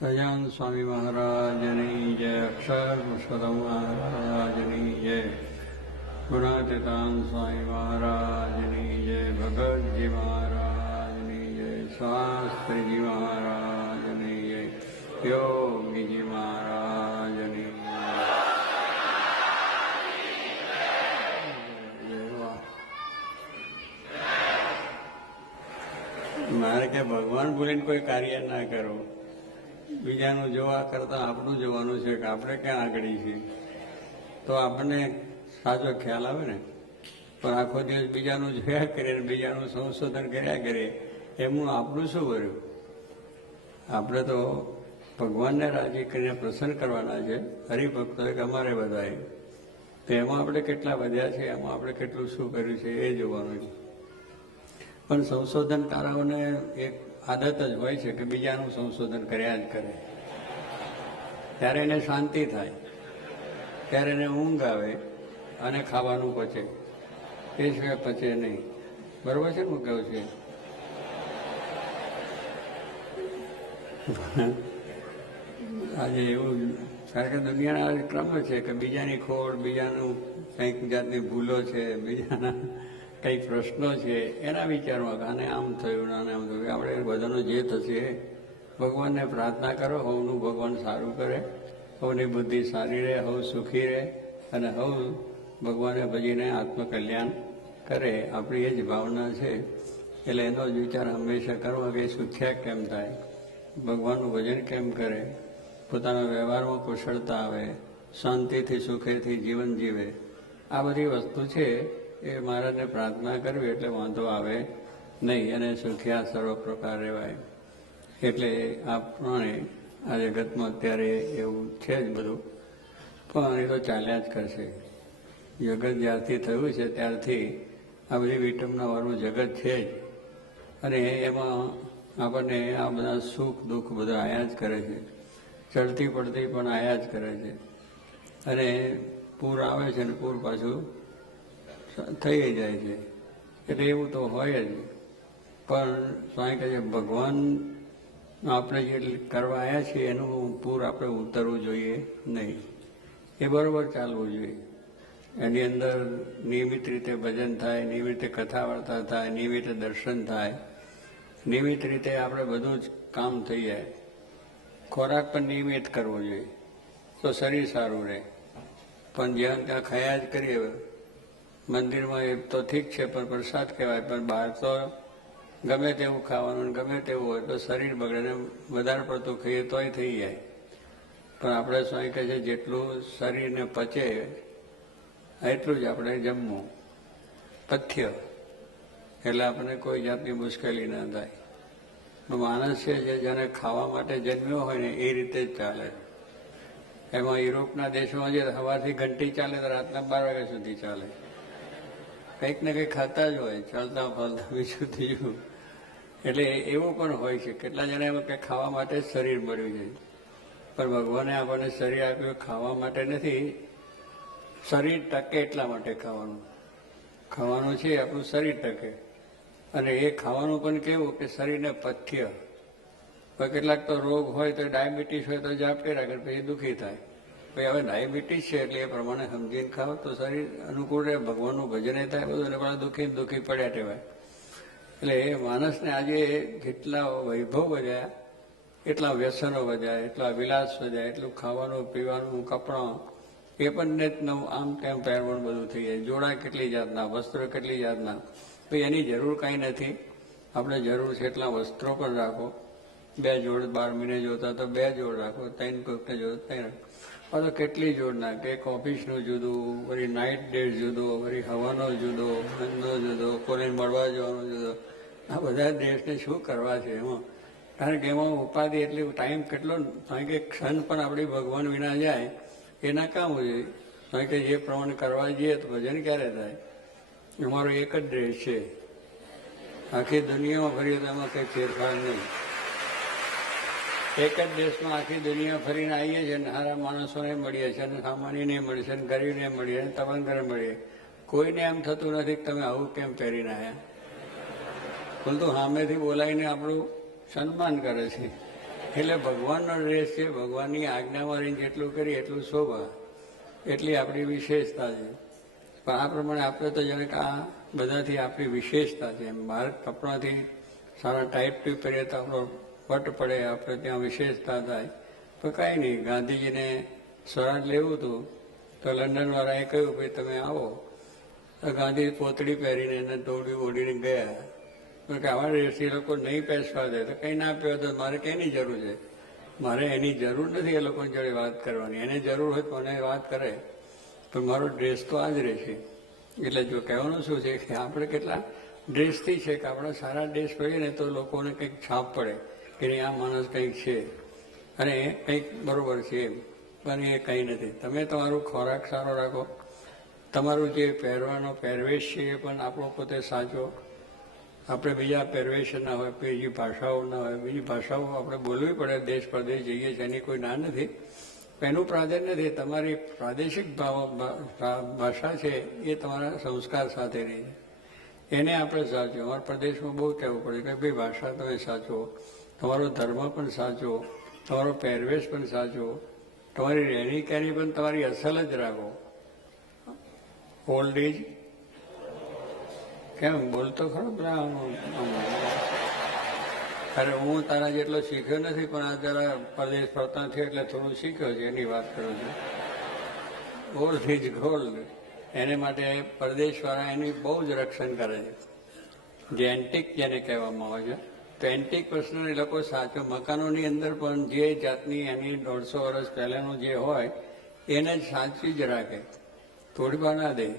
સહજાનંદ સ્વામી મહારાજની જય, અક્ષર પુરુષોત્તમ મહારાજની જય, ગુણાતીતાન સ્વામી મહારાજની જય, ભગતજી મહારાજની જય, શાસ્ત્રીજી મહારાજની જય, યોગીજી મહારાજની મારે કે ભગવાન ભૂલીને કોઈ કાર્ય ના કરો. બીજાનું જોવા કરતાં આપણું જોવાનું છે કે આપણે ક્યાં આગળ છીએ, તો આપણને સાચો ખ્યાલ આવે ને. પણ આખો દિવસ બીજાનું જોયા કરીએ, બીજાનું સંશોધન કર્યા કરીએ, એમનું આપણું શું કર્યું? આપણે તો ભગવાનને રાજી કરીને પ્રસન્ન કરવાના છે, હરિભક્તો એક અમારે બધાએ. તો એમાં આપણે કેટલા વધ્યા છે, એમાં આપણે કેટલું શું કર્યું છે એ જોવાનું છે. પણ સંશોધનકારોને એક આદત જ હોય છે કે બીજાનું સંશોધન કર્યા જ કરે. ત્યારે એને શાંતિ થાય, ત્યારે એને ઊંઘ આવે અને ખાવાનું પચે. એ સિવાય પચે નહીં. બરોબર છે ને હું કહું છું? આજે એવું, કારણ કે દુનિયાના ક્રમ છે કે બીજાની ખોડ, બીજાનું કંઈક જાતની ભૂલો છે, બીજાના કંઈક પ્રશ્નો છે, એના વિચારમાં આને આમ થયું, આને આમ થયું. આપણે બધાનું જે થશે ભગવાનને પ્રાર્થના કરો, હવનું ભગવાન સારું કરે, હવની બુદ્ધિ સારી રહે, હવ સુખી રહે અને હવ ભગવાને ભજીને આત્મકલ્યાણ કરે. આપણી એ જ ભાવના છે. એટલે એનો જ વિચાર હંમેશા કરવો કે સુખ્યા કેમ થાય, ભગવાનનું ભજન કેમ કરે, પોતાના વ્યવહારમાં કુશળતા આવે, શાંતિથી સુખેથી જીવન જીવે. આ બધી વસ્તુ છે એ મહારાજને પ્રાર્થના કરવી એટલે વાંધો આવે નહીં અને સુખ્યા સર્વ પ્રકાર રહેવાય. એટલે આ પ્રમાણે આ જગતમાં અત્યારે એવું છે જ બધું, પણ એ તો ચાલ્યા જ કરશે. જગત જ્યારથી થયું છે ત્યારથી આ બધી વિટંબનાવાળું જગત છે જ, અને એમાં આપણને આ બધા સુખ દુઃખ બધા આયા જ કરે છે. ચડતી પડતી પણ આયા જ કરે છે. અને પૂર આવે છે ને પૂર પાછું થઈ જાય છે. એટલે એવું તો હોય જ. પણ સ્વામી કહે છે ભગવાન આપણે જે કરવા આવ્યા છીએ એનું પૂર આપણે ઉતરવું જોઈએ નહીં. એ બરોબર ચાલવું જોઈએ. એની અંદર નિયમિત રીતે ભજન થાય, નિયમિત રીતે કથા વાર્તા થાય, નિયમિત રીતે દર્શન થાય, નિયમિત રીતે આપણે બધું જ કામ થઈ જાય. ખોરાક પણ નિયમિત કરવો જોઈએ તો શરીર સારું રહે. પણ જ્યાં ત્યાં ખાયા જ કરીએ, મંદિરમાં એ તો ઠીક છે પણ પ્રસાદ કહેવાય, પણ બહાર તો ગમે તેવું ખાવાનું, ગમે તેવું હોય તો શરીર બગડે ને વધારે પડતું ખાઈએ તોય થઈ જાય. પણ આપણે સ્વામી કહે છે જેટલું શરીરને પચે એટલું જ આપણે જમવું. પથ્ય એટલે આપણને કોઈ જાતની મુશ્કેલી ના થાય. માણસ છે જેને ખાવા માટે જન્મ્યો હોય ને એ રીતે જ ચાલે. એમાં યુરોપના દેશોમાં જે સવારથી ઘંટી ચાલે તો રાતના 12 વાગ્યા સુધી ચાલે. કંઈક ને કંઈક ખાતા જ હોય, ચાલતા ફરતા બીજું ત્રીજું. એટલે એવું પણ હોય છે. કેટલા જણા એમાં કંઈક ખાવા માટે જ શરીર મળ્યું છે. પણ ભગવાને આપણને શરીર આપ્યું ખાવા માટે નથી. શરીર ટકે એટલા માટે ખાવાનું. ખાવાનું છે આપણું શરીર ટકે. અને એ ખાવાનું પણ કેવું કે શરીરને પથ્ય. કેટલાક તો રોગ હોય તો ડાયાબિટીસ હોય તો ઝાપટી રાખે, પછી દુઃખી થાય. પછી હવે ડાયાબિટીસ છે એટલે એ પ્રમાણે સમજીને ખાવ તો શરીર અનુકૂળ રહે, ભગવાનનું ભજન થાય બધું, અને પણ દુઃખી પડ્યા ટેવાય. એટલે એ માણસને આજે જેટલા વૈભવ વધ્યા, એટલા વ્યસનો વધ્યા, એટલા વિલાસ વધ્યા, એટલું ખાવાનું પીવાનું કપડાં એ પણ નેત નવું આમ તેમ પહેરવાનું બધું થઈ જાય. જોડા કેટલી જાતના, વસ્ત્રો કેટલી જાતના. ભાઈ એની જરૂર કાંઈ નથી. આપણે જરૂર છે એટલા વસ્ત્રો પણ રાખો. 2 જોડ 12 મહિને જોતા તો 2 જોડ રાખો, 3 કોઈકને જોતા 3 રાખો. આ તો કેટલી જોડ નાખે. એક ઓફિસનું જુદું, વળી નાઇટ ડ્રેસ જુદો, વળી હવાનો જુદો, બંધનો જુદો, કોઈને મળવા જવાનો જુદો. આ બધા ડ્રેસને શું કરવા છે એમાં? કારણ કે એમાં ઉપાધિ એટલી, ટાઈમ કેટલો, કારણ કે ક્ષણ પણ આપણી ભગવાન વિના જાય એ નકામું છે. કારણ કે જે પ્રમાણે કરવા જઈએ તો ભજન ક્યારે થાય? અમારો એક જ ડ્રેસ છે. આખી દુનિયામાં ફરીએ તો એમાં કંઈ ફેરફાર નહીં. એક જ દેશમાં આખી દુનિયા ફરીને આવીએ છીએ ને સારા માણસોને મળીએ છીએ, અને સામાન્યને મળીએ છીએ, અને ગરીબને મળીએ, અને તબંગરે મળીએ. કોઈને એમ થતું નથી કે તમે આવું કેમ પહેરીને આવ્યા. બોલતું સામેથી બોલાવીને આપણું સન્માન કરે છે. એટલે ભગવાનનો ડ્રેસ છે, ભગવાનની આજ્ઞામાં રહીને જેટલું કરીએ એટલું શોભા, એટલી આપણી વિશેષતા છે. પણ આ પ્રમાણે આપણે તો જાણે કે આ બધાથી આપણી વિશેષતા છે. બહાર કપડાથી સારા ટાઈટ ટ્યુબ કરીએ તો આપણો વટ પડે, આપણે ત્યાં વિશેષતા થાય. પણ કાંઈ નહીં, ગાંધીજીને સ્વરાજ લેવું હતું તો લંડનવાળાએ કહ્યું ભાઈ તમે આવો, તો ગાંધી પોતળી પહેરીને એને દોડી ઓડીને ગયા. કે આવા ડ્રેસથી લોકો નહીં પહેરવા દે તો કંઈ ના પહેરો તો મારે કંઈની જરૂર છે? મારે એની જરૂર નથી એ લોકોની જોડે વાત કરવાની. એને જરૂર હોય તો મને વાત કરે, પણ મારો ડ્રેસ તો આ જ રહેશે. એટલે જો કહેવાનું શું છે કે આપણે કેટલા ડ્રેસથી છે કે આપણે સારા ડ્રેસ પહેરીએ ને તો લોકોને કંઈક છાપ પડે કે નહીં આ માણસ કંઈક છે અને એ કંઈક બરોબર છે એમ. પણ એ કંઈ નથી. તમે તમારું ખોરાક સારો રાખો, તમારું જે પહેરવાનો પહેરવેશ છે એ પણ આપણો પોતે સાચો. આપણે બીજા પહેરવેશ ના હોય, બીજી ભાષાઓ ના હોય, બીજી ભાષાઓ આપણે બોલવી પડે, દેશ પરદેશ જઈએ છીએ એની કોઈ ના નથી. એનું પ્રાધાન્ય નથી. તમારી પ્રાદેશિક ભાષા છે એ તમારા સંસ્કાર સાથે રહી છે, એને આપણે સાચવો. અમારા પ્રદેશમાં બહુ કહેવું પડે કે ભાઈ ભાષા તમે સાચવો, તમારો ધર્મ પણ સાચવો, તમારો પહેરવેશ પણ સાચવો, તમારી રહેણી કહેણી પણ તમારી અસલ જ રાખો. ઓલ્ડ એજ કેમ બોલતો ખરો પેલા? અરે હું તારા જેટલો શીખ્યો નથી, પણ આ જરા પરદેશ ફરતા થયો એટલે થોડું શીખ્યો છે એની વાત કરું છું. Old is gold. એને માટે પરદેશવાળા એની બહુ જ રક્ષણ કરે છે. જે એન્ટિક જેને કહેવામાં આવે છે, તો એન્ટિક વસ્તુને એ લોકો સાચો મકાનોની અંદર પણ જે જાતની એની 150 વર્ષ પહેલાંનું જે હોય એને જ સાચવી જ રાખે, તોડવા ના દે.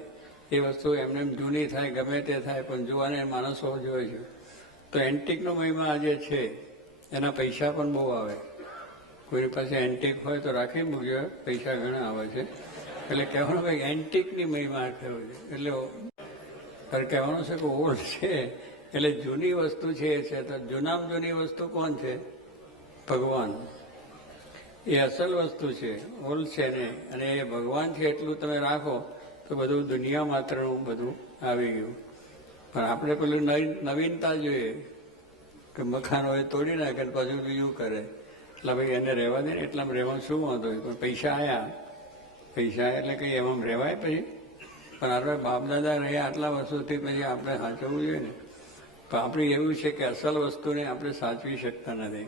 એ વસ્તુ એમને જૂની થાય ગમે તે થાય પણ જોવાને માણસો જોવે છે. તો એન્ટિકનો મહિમા આજે છે, એના પૈસા પણ બહુ આવે. કોઈની પાસે એન્ટિક હોય તો રાખી મૂકજો, પૈસા ઘણા આવે છે. એટલે કહેવાનું ભાઈ એન્ટિકની મહિમા કહેવું છે. એટલે કહેવાનું છે કે ઓલ્ડ છે એટલે જૂની વસ્તુ છે એ છે. તો જૂનામાં જૂની વસ્તુ કોણ છે? ભગવાન. એ અસલ વસ્તુ છે, ઓલ્ડ છે ને. અને એ ભગવાન છે એટલું તમે રાખો તો બધું દુનિયા માત્રનું બધું આવી ગયું. પણ આપણે પેલું નવીનતા જોઈએ કે મકાન હોય તોડી નાખે પાછું બીજું કરે. એટલે ભાઈ એને રહેવા દે ને, એટલામાં રહેવાનું શું વાંધો હોય? પણ પૈસા આવ્યા, પૈસા એટલે કંઈ એમાં રહેવાય પછી? પણ આપણે બાપ દાદા રહ્યા આટલા વર્ષોથી પછી આપણે સાચવવું જોઈએ ને. પણ આપણે એવું છે કે અસલ વસ્તુને આપણે સાચવી શકતા નથી.